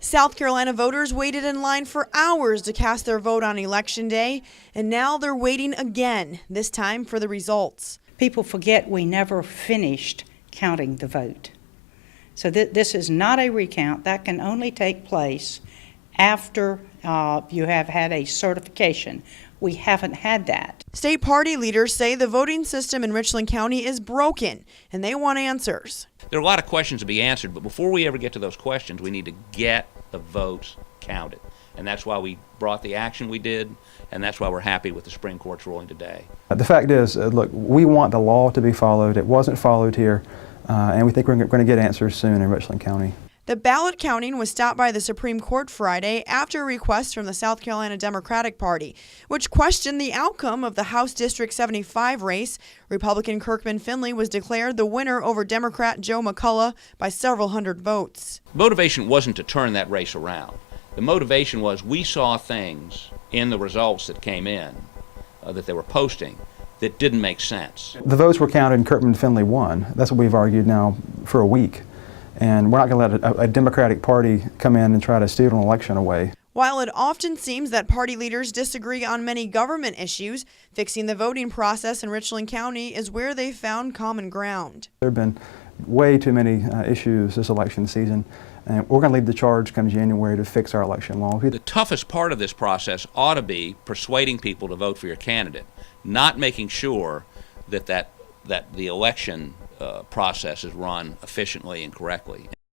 South Carolina voters waited in line for hours to cast their vote on Election Day, and now they're waiting again, this time for the results. People forget we never finished counting the vote. So this is not a recount. That can only take place after you have had a certification. We haven't had that. State party leaders say the voting system in Richland County is broken, and they want answers. There are a lot of questions to be answered, but before we ever get to those questions, we need to get the votes counted. And that's why we brought the action we did, and that's why we're happy with the Supreme Court's ruling today. The fact is, look, we want the law to be followed. It wasn't followed here, and we think we're going to get answers soon in Richland County. The ballot counting was stopped by the Supreme Court Friday after a request from the South Carolina Democratic Party, which questioned the outcome of the House District 75 race. Republican Kirkman Finley was declared the winner over Democrat Joe McCullough by several hundred votes. Motivation wasn't to turn that race around. The motivation was we saw things in the results that came in, that they were posting, that didn't make sense. The votes were counted and Kirkman Finley won. That's what we've argued now for a week. And we're not going to let a Democratic Party come in and try to steal an election away. While it often seems that party leaders disagree on many government issues, fixing the voting process in Richland County is where they found common ground. There have been way too many issues this election season, and we're going to lead the charge come January to fix our election law. The toughest part of this process ought to be persuading people to vote for your candidate, not making sure that the election process is run efficiently and correctly.